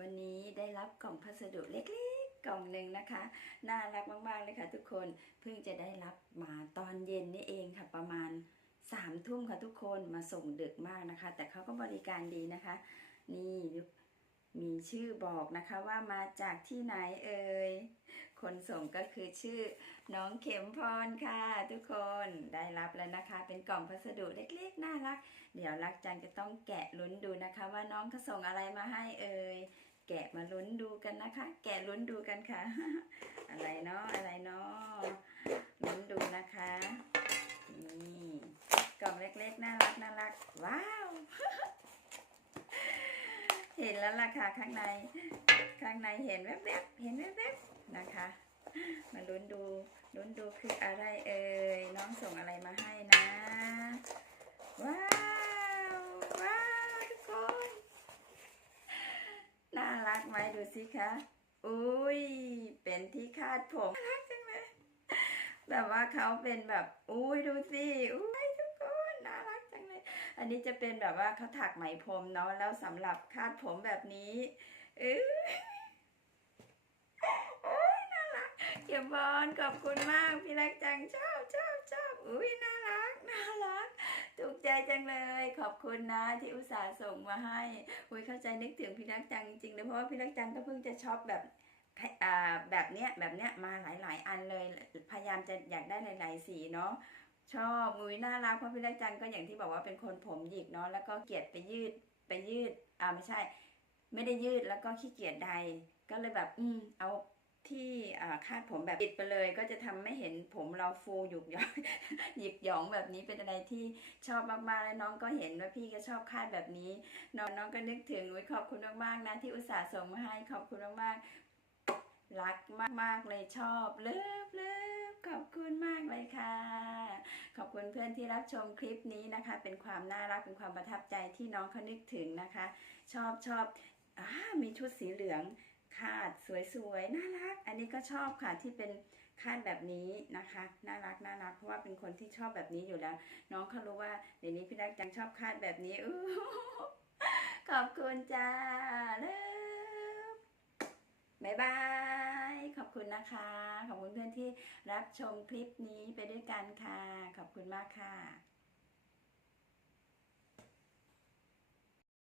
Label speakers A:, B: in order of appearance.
A: วันนี้ได้รับกล่องพัสดุเล็กๆ กล่องหนึ่งนะคะ น่ารักมากๆเลยค่ะ ทุกคน เพิ่งจะได้รับมาตอนเย็นนี่เองค่ะ ประมาณสามทุ่มค่ะทุกคนมาส่งดึกมากนะคะ แต่เขาก็บริการดีนะคะ นี่มีชื่อบอกนะคะว่ามาจากที่ไหนเอ่ย คนส่งก็คือชื่อน้องเข็มพรค่ะ ทุกคนได้รับแล้วนะคะ เป็นกล่องพัสดุเล็กๆ น่ารัก เดี๋ยวรักจังจะต้องแกะลุ้นดูนะคะ ว่าน้องเขาส่งอะไรมาให้เอ่ย แกะมาลุ้นดูกันนะคะ แกะลุ้นดูกันค่ะ อะไรเนาะอะไรเนาะลุ้นดูนะคะนี่กล่องเล็กๆ น่ารักน่ารักว้าว เห็นแล้วล่ะค่ะข้างใน ข้างในเห็นแวบๆเห็นแวบๆนะคะมาลุ้นดูลุ้นดูคืออะไรเอ่ยน้องส่งอะไรมาให้นะ ว้าวว้าวทุกคน น่ารัก ไหมดูสิคะ อุ้ย เป็นที่คาดผมน่ารักจังเลยแบบว่าเขาเป็นแบบ อุ้ยดูสิอุ้ยทุกคนน่ารักจังเลย อันนี้จะเป็นแบบว่าเขาถักไหมพรมเนาะแล้วสำหรับคาดผมแบบนี้เอ้ยโอ้ยน่ารักเก็บบอลขอบคุณมาก พี่รักจังชอบชอบชอบอุ้ยน่ารัก น่ารัก ถูกใจจังเลย ข อบคุณนะที่อุตส่าห์ส่งมาให้อุ้ยเข้าใจนึกถึงพี่รักจังจริงๆเลยเพราะว่าพี่รักจังก็เพิ่งจะชอบแบบแบบเนี้ยแบบเนี้ยมาหลาย ๆ อันเลยพยายามจะอยากได้หลาย ๆ สีเนาะชอบอุ้ยน่ารักเพราะพี่รักจังก็อย่างที่บอกว่าเป็นคนผมหยิกเนาะแล้วก็เกลียดไปยืดไปยืดอ่าไม่ใช่ ไม่ได้ยืดแล้วก็ขี้เกียจใดก็เลยแบบ อืมเอา ที่คาดผมแบบปิดไปเลย ก็จะทำไม่เห็นผมเราฟูหยุกหยอยหยิกหยองแบบนี้เป็นอะไรที่ชอบมากๆแล้วน้องก็เห็นว่าพี่ก็ชอบคาดแบบนี้ น้องน้องก็นึกถึงอุ๊ยขอบคุณมากๆนะที่อุตส่าห์ส่งมาให้ขอบคุณมากๆรักมากๆเลยชอบเลิฟเลิฟขอบคุณมากเลยค่ะ ขอบคุณเพื่อนที่รับชมคลิปนี้นะคะ เป็นความน่ารักเป็นความประทับใจที่น้องเขานึกถึงนะคะ ชอบชอบอมีชุดสีเหลือง คาดสวยๆน่ารัก อันนี้ก็ชอบค่ะที่เป็นคาดแบบนี้นะคะน่ารักน่ารักเพราะว่าเป็นคนที่ชอบแบบนี้อยู่แล้ว น้องเขารู้ว่าเดี๋ยวนี้พี่รักจังชอบคาดแบบนี้อขอบคุณจ้าเลิฟบายบายขอบคุณนะคะ ขอบคุณเพื่อนที่รับชมคลิปนี้ไปด้วยกันค่ะ ขอบคุณมากค่ะ